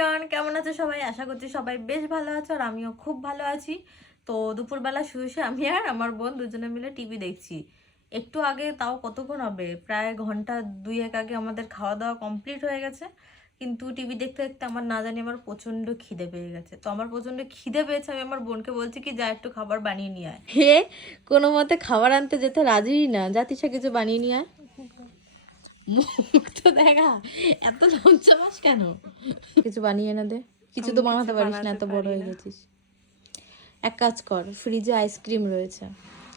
Everyone, কেমন আছো সবাই? আশা করছি সবাই বেশ ভালো আছো আর আমিও খুব ভালো আছি। তো দুপুরবেলা শুয়ে আমি আর আমার বোন দুজনে মিলে টিভি দেখছি। একটু আগে, তাও কতক্ষণ হবে, প্রায় ঘন্টা দুয়েক আগে আমাদের খাওয়া দাওয়া কমপ্লিট হয়ে গেছে। কিন্তু টিভি দেখতে দেখতে আমার না জানি আমার প্রচণ্ড খিদে পেয়ে গেছে। তো আমার প্রচণ্ড খিদে পেয়েছে, আমি আমার বোনকে বলছি কি যা একটু খাবার বানিয়ে নিয়ে আয়। হে কোনো মতে খাবার আনতে যেতে রাজিই না, জাতিসা কিছু বানিয়ে নিয়ে আয়। মুখ তো দেখা, এত লজ্জাবাস কেন? কিছু বানিয়ে এনে দে। কিছু তো বানাতে পারিস না, এত বড় হয়ে গেছিস। এক কাজ কর, ফ্রিজে আইসক্রিম রয়েছে,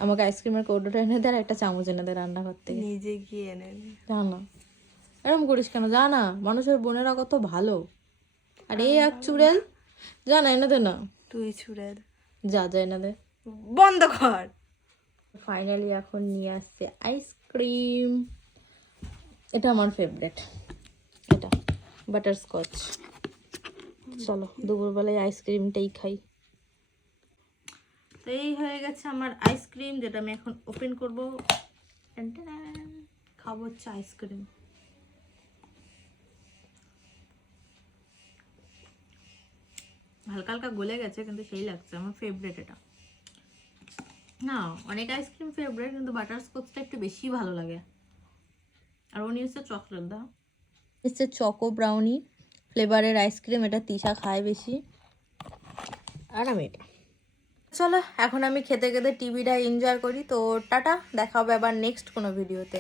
আমাকে আইসক্রিমের কৌটোটা এনে দে আর একটা চামচ এনে দে রান্নাঘর থেকে। নিজে গিয়ে এনে যা না, এরকম করিস কেন? যা না, মানুষের বোনেরা কত ভালো। আর এই এক চুড়েল, যা না এনে দে না। তুই চুড়েল, যা যা এনে দে। বন্ধ কর। ফাইনালি এখন নিয়ে আসছে আইসক্রিম। এটা আমার ফেভারিট, এটা বাটারস্কচ। চলো দুপুরবেলায় আইসক্রিমটাই খাই। তো এই হয়ে গেছে আমার আইসক্রিম, যেটা আমি এখন ওপেন করব। খাবো হচ্ছে আইসক্রিম। হালকা হালকা গলে গেছে কিন্তু সেই লাগছে, আমার ফেভারিট এটা। না, অনেক আইসক্রিম ফেভারিট, কিন্তু বাটারস্কচটা একটু বেশি ভালো লাগে। আর উনি হচ্ছে চকলেট দা, হচ্ছে চকো ব্রাউনি ফ্লেভারের আইসক্রিম। এটা তিশা খায় বেশি, আর আমি এটা। চলো এখন আমি খেতে খেতে টিভিটা এনজয় করি। তো টাটা, দেখা হবে আবার নেক্সট কোনো ভিডিওতে।